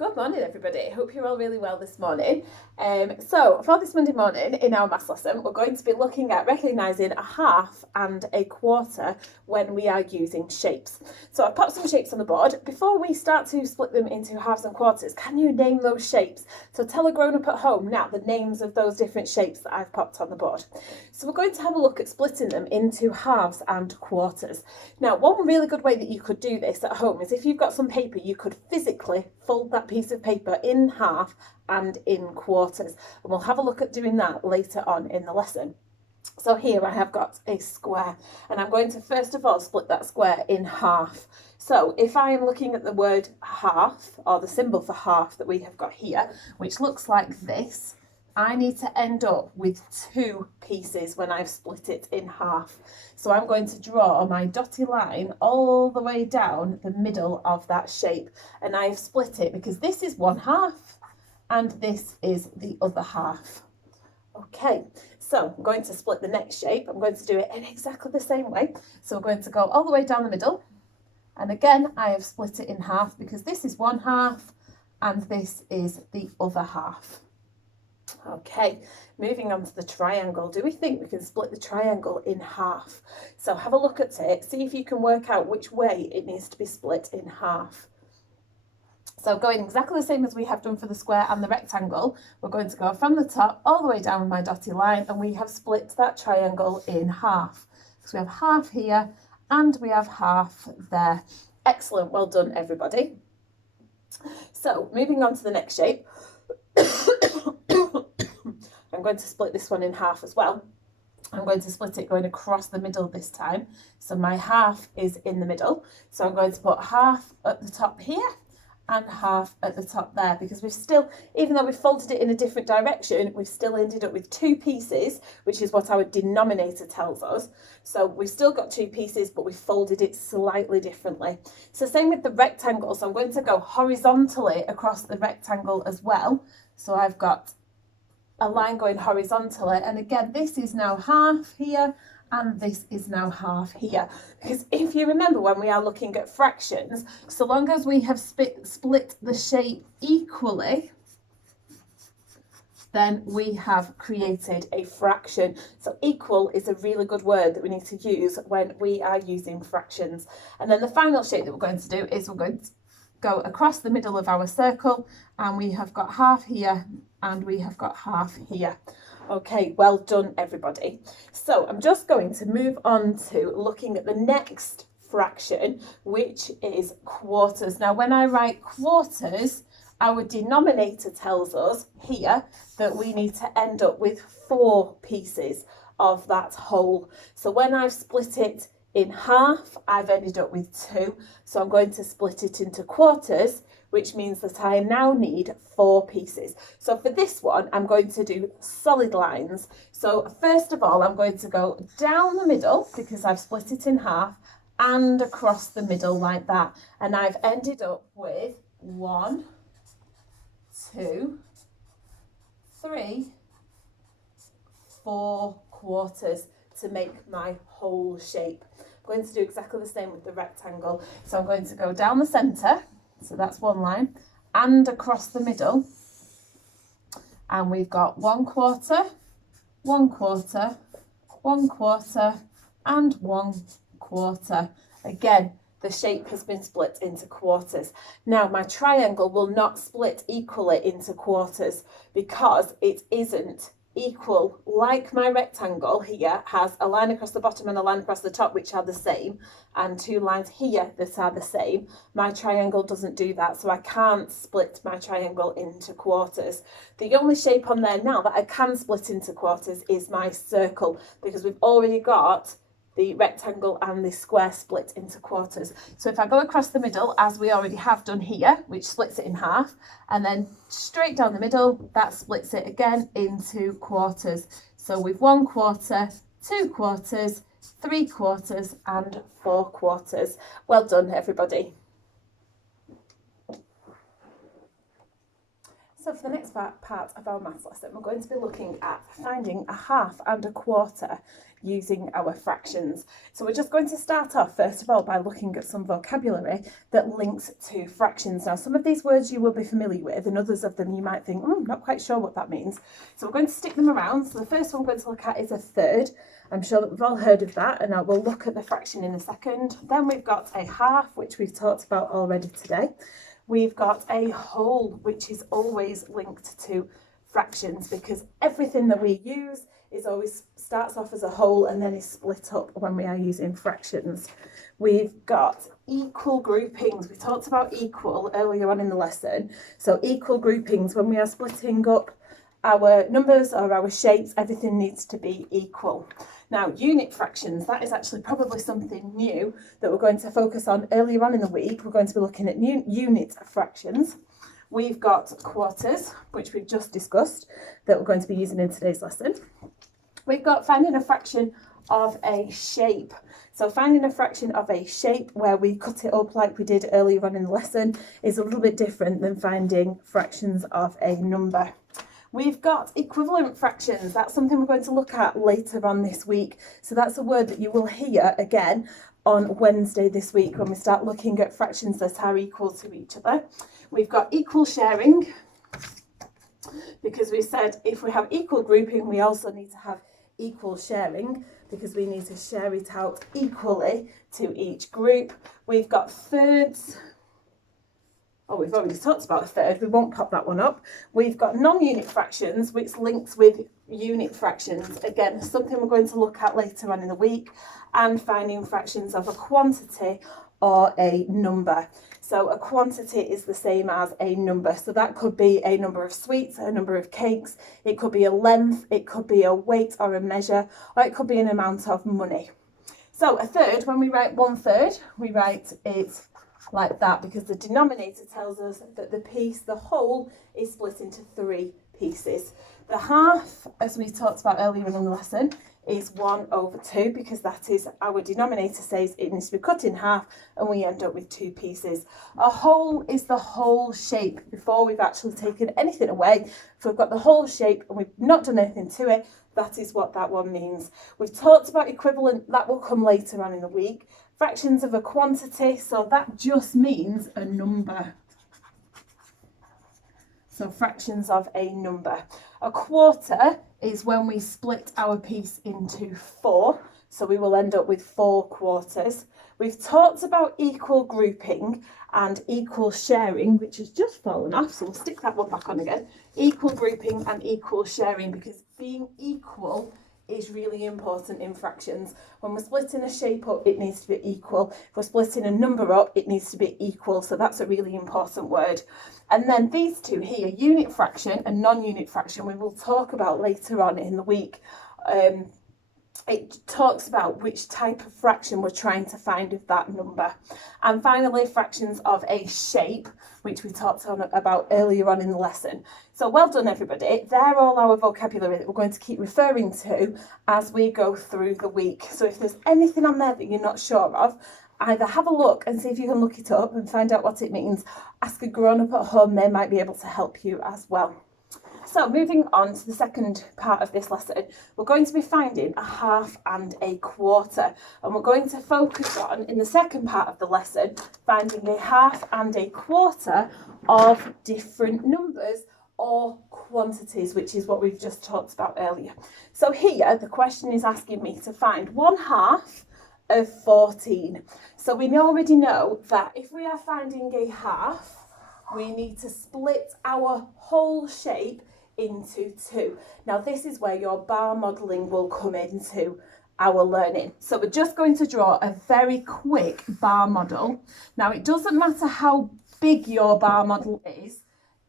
Good morning, everybody. I hope you're all really well this morning. So for this Monday morning in our maths lesson, we're going to be looking at recognising a half and a quarter when we are using shapes. So I've popped some shapes on the board. Before we start to split them into halves and quarters, can you name those shapes? So tell a grown-up at home now the names of those different shapes that I've popped on the board. So we're going to have a look at splitting them into halves and quarters. Now, one really good way that you could do this at home is if you've got some paper, you could physically fold that piece of paper in half and in quarters. And we'll have a look at doing that later on in the lesson. So here I have got a square, and I'm going to first of all split that square in half. So if I am looking at the word half, or the symbol for half that we have got here, which looks like this, I need to end up with two pieces when I've split it in half. So I'm going to draw my dotted line all the way down the middle of that shape, and I've split it because this is one half and this is the other half. Okay, so I'm going to split the next shape. I'm going to do it in exactly the same way. So we're going to go all the way down the middle, and again I have split it in half because this is one half and this is the other half. Okay, moving on to the triangle. Do we think we can split the triangle in half? So have a look at it, see if you can work out which way it needs to be split in half. So going exactly the same as we have done for the square and the rectangle, we're going to go from the top all the way down with my dotted line, and we have split that triangle in half. So we have half here and we have half there. Excellent, well done everybody. So moving on to the next shape. I'm going to split this one in half as well. I'm going to split it going across the middle this time. So my half is in the middle. So I'm going to put half at the top here and half at the top there, because we've still, even though we've folded it in a different direction, we've still ended up with two pieces, which is what our denominator tells us. So we've still got two pieces, but we've folded it slightly differently. So same with the rectangle. So I'm going to go horizontally across the rectangle as well. So I've got a line going horizontally, and again this is now half here and this is now half here, because if you remember when we are looking at fractions, so long as we have split the shape equally, then we have created a fraction. So equal is a really good word that we need to use when we are using fractions. And then the final shape that we're going to do is we're going to go across the middle of our circle, and we have got half here and we have got half here. Okay, well done everybody. So I'm just going to move on to looking at the next fraction, which is quarters. Now when I write quarters, our denominator tells us here that we need to end up with four pieces of that whole. So when I've split it in half, I've ended up with two. So I'm going to split it into quarters, which means that I now need four pieces. So for this one, I'm going to do solid lines. So first of all, I'm going to go down the middle because I've split it in half, and across the middle like that. And I've ended up with 1, 2, 3, 4 quarters to make my whole shape. I'm going to do exactly the same with the rectangle. So I'm going to go down the centre, so that's one line, and across the middle, and we've got 1 quarter, 1 quarter, 1 quarter, and 1 quarter. Again, the shape has been split into quarters. Now my triangle will not split equally into quarters because it isn't equal. Like my rectangle here has a line across the bottom and a line across the top which are the same, and 2 lines here that are the same. My triangle doesn't do that, so I can't split my triangle into quarters. The only shape on there now that I can split into quarters is my circle, because we've already got the rectangle and the square split into quarters. So if I go across the middle, as we already have done here, which splits it in half, and then straight down the middle, that splits it again into quarters. So with 1 quarter, 2 quarters, 3 quarters, and 4 quarters. Well done, everybody. So for the next part of our maths lesson, we're going to be looking at finding a half and a quarter using our fractions. So we're just going to start off first of all by looking at some vocabulary that links to fractions. Now some of these words you will be familiar with, and others of them you might think, I'm not quite sure what that means. So we're going to stick them around. So the first one we're going to look at is a third. I'm sure that we've all heard of that, and we'll look at the fraction in a second. Then we've got a half, which we've talked about already today. We've got a whole, which is always linked to fractions, because everything that we use is always starts off as a whole and then is split up when we are using fractions. We've got equal groupings. We talked about equal earlier on in the lesson. So equal groupings, when we are splitting up our numbers or our shapes, everything needs to be equal. Now, unit fractions, that is actually probably something new that we're going to focus on earlier on in the week. We're going to be looking at unit fractions. We've got quarters, which we've just discussed, that we're going to be using in today's lesson. We've got finding a fraction of a shape. So finding a fraction of a shape where we cut it up like we did earlier on in the lesson is a little bit different than finding fractions of a number. We've got equivalent fractions. That's something we're going to look at later on this week. So that's a word that you will hear again on Wednesday this week when we start looking at fractions that are equal to each other. We've got equal sharing, because we said if we have equal grouping, we also need to have equal sharing, because we need to share it out equally to each group. We've got thirds. Oh, we've already talked about a third. We won't pop that one up. We've got non-unit fractions, which links with unit fractions. Again, something we're going to look at later on in the week, and finding fractions of a quantity or a number. So a quantity is the same as a number. So that could be a number of sweets, a number of cakes. It could be a length, it could be a weight or a measure, or it could be an amount of money. So a third, when we write 1/3, we write it like that, because the denominator tells us that the whole is split into 3 pieces. The half, as we talked about earlier in the lesson, is 1/2, because that is our denominator says it needs to be cut in half, and we end up with 2 pieces. A whole is the whole shape before we've actually taken anything away. If we've got the whole shape and we've not done anything to it, that is what that one means. We've talked about equivalent, that will come later on in the week. Fractions of a quantity, so that just means a number. So fractions of a number. A quarter is when we split our piece into 4, so we will end up with 4 quarters. We've talked about equal grouping and equal sharing, which has just fallen off, so we'll stick that one back on again. Equal grouping and equal sharing, because being equal is really important in fractions. When we're splitting a shape up, it needs to be equal. If we're splitting a number up, it needs to be equal. So that's a really important word. And then these two here, unit fraction and non-unit fraction, we will talk about later on in the week. It talks about which type of fraction we're trying to find with that number. And finally, fractions of a shape, which we talked about earlier on in the lesson. So well done, everybody. They're all our vocabulary that we're going to keep referring to as we go through the week. So if there's anything on there that you're not sure of, either have a look and see if you can look it up and find out what it means. Ask a grown-up at home, they might be able to help you as well. So moving on to the second part of this lesson, we're going to be finding a half and a quarter, and we're going to focus on, in the second part of the lesson, finding a half and a quarter of different numbers or quantities, which is what we've just talked about earlier. So here the question is asking me to find 1/2 of 14. So we already know that if we are finding a half, we need to split our whole shape into 2. Now this is where your bar modelling will come into our learning. So we're just going to draw a very quick bar model. Now it doesn't matter how big your bar model is.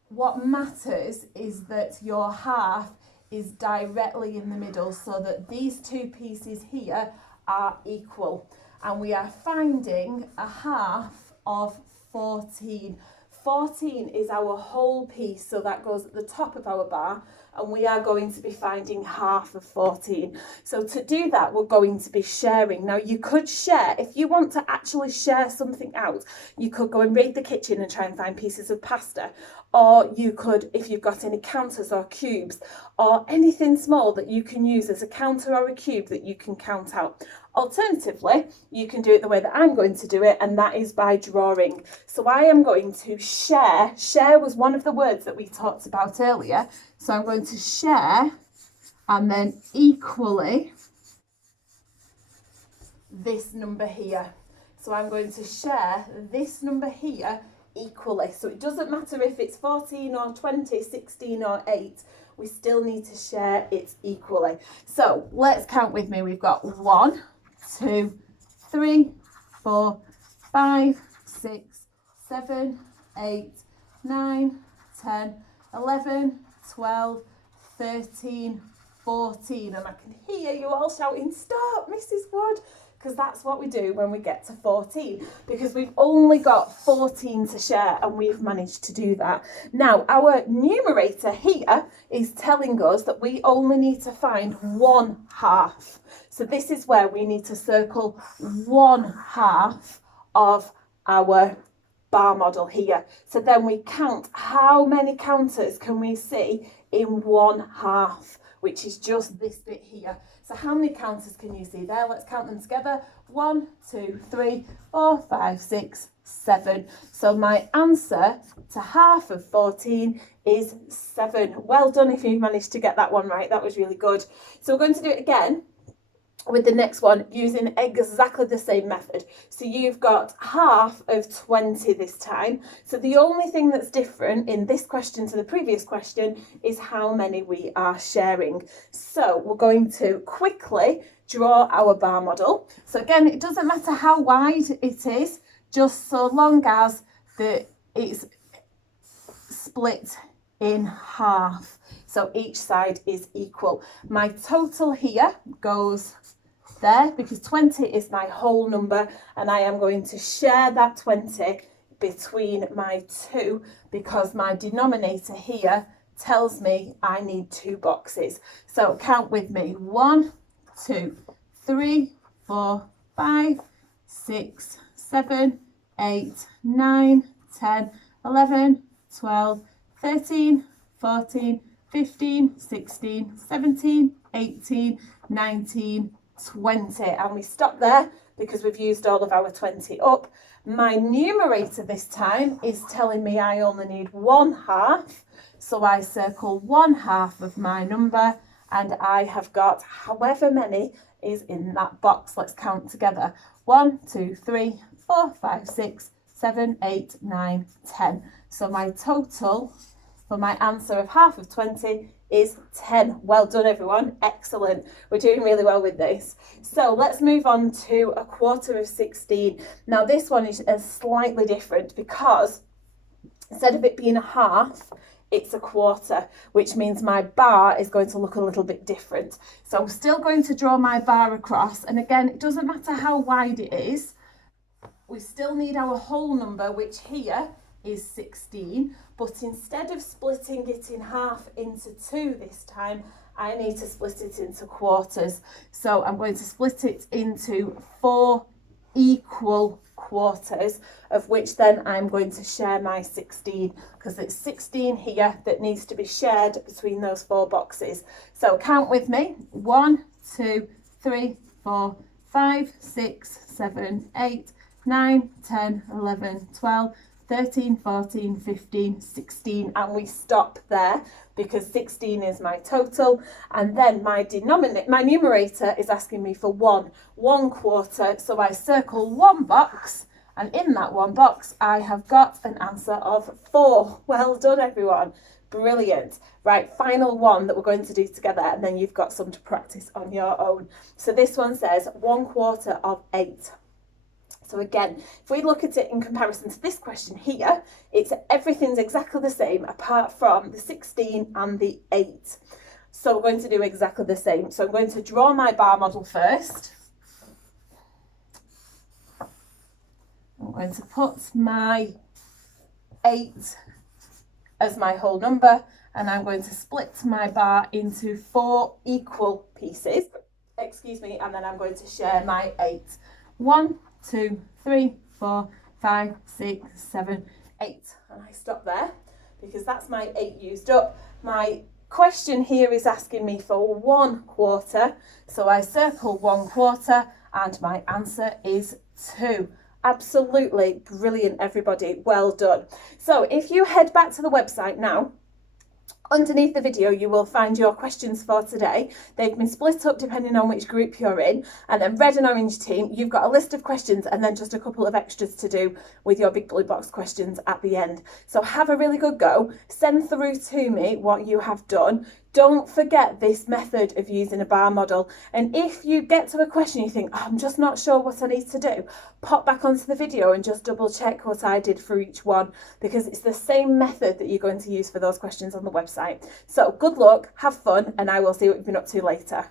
What matters is that your half is directly in the middle, so that these 2 pieces here are equal. And we are finding a half of 14. 14 is our whole piece, so that goes at the top of our bar, and we are going to be finding half of 14. So to do that, we're going to be sharing. Now you could share, if you want to actually share something out, you could go and raid the kitchen and try and find pieces of pasta, or you could, if you've got any counters or cubes or anything small that you can use as a counter or a cube that you can count out. Alternatively, you can do it the way that I'm going to do it, and that is by drawing. So I am going to share. Share was one of the words that we talked about earlier. So I'm going to share and then equally this number here. So I'm going to share this number here equally. So it doesn't matter if it's 14 or 20, 16 or 8. We still need to share it equally. So let's count with me. We've got 1, 2, 3, 4, 5, 6, 7, 8, 9, 10, 11, 12, 13, 14. And I can hear you all shouting, "Stop, Mrs. Wood," because that's what we do when we get to 14, because we've only got 14 to share and we've managed to do that. Now, our numerator here is telling us that we only need to find 1/2. So this is where we need to circle 1/2 of our bar model here. So then we count how many counters can we see in 1/2, which is just this bit here. So how many counters can you see there? Let's count them together. 1, 2, 3, 4, 5, 6, 7. So my answer to half of 14 is 7. Well done if you managed to get that one right. That was really good. So we're going to do it again with the next one using exactly the same method. So you've got half of 20 this time. So the only thing that's different in this question to the previous question is how many we are sharing. So we're going to quickly draw our bar model. So again, it doesn't matter how wide it is, just so long as it's split in half. So each side is equal. My total here goes there because 20 is my whole number, and I am going to share that 20 between my 2 because my denominator here tells me I need 2 boxes. So count with me. 1, 2, 3, 4, 5, 6, 7, 8, 9, 10, 11, 12, 13, 14, 15, 16, 17, 18, 19, 20. And we stop there because we've used all of our 20 up. My numerator this time is telling me I only need 1/2. So I circle 1/2 of my number, and I have got however many is in that box. Let's count together. 1, 2, 3, 4, 5, 6, 7, 8, 9, 10. So my total for my answer of half of 20 is 10. Well done, everyone. Excellent. We're doing really well with this. So let's move on to 1/4 of 16. Now this one is slightly different because instead of it being 1/2, it's 1/4, which means my bar is going to look a little bit different. So I'm still going to draw my bar across. And again, it doesn't matter how wide it is. We still need our whole number, which here is 16, but instead of splitting it in half into 2 this time, I need to split it into quarters. So I'm going to split it into 4 equal quarters, of which then I'm going to share my 16, because it's 16 here that needs to be shared between those 4 boxes. So count with me. 1, 2, 3, 4, 5, 6, 7, 8, 9, 10, 11, 12, 13, 14, 15, 16, and we stop there because 16 is my total. And then my numerator is asking me for 1/4. So I circle 1 box, and in that 1 box, I have got an answer of 4. Well done, everyone. Brilliant. Right, final one that we're going to do together, and then you've got some to practice on your own. So this one says 1/4 of 8. So again, if we look at it in comparison to this question here, everything's exactly the same apart from the 16 and the 8. So we're going to do exactly the same. So I'm going to draw my bar model first. I'm going to put my 8 as my whole number, and I'm going to split my bar into 4 equal pieces. Excuse me, and then I'm going to share my 8. 1, 2, 3, 4, 5, 6, 7, 8. And I stop there because that's my 8 used up. My question here is asking me for 1/4, so I circle 1/4 and my answer is 2. Absolutely brilliant, everybody. Well done. So if you head back to the website now, underneath the video, you will find your questions for today. They've been split up depending on which group you're in. And then red and orange team, you've got a list of questions and then just a couple of extras to do with your big blue box questions at the end. So have a really good go. Send through to me what you have done. Don't forget this method of using a bar model. And if you get to a question you think, oh, I'm just not sure what I need to do, pop back onto the video and just double check what I did for each one, because it's the same method that you're going to use for those questions on the website. So good luck, have fun, and I will see what you've been up to later.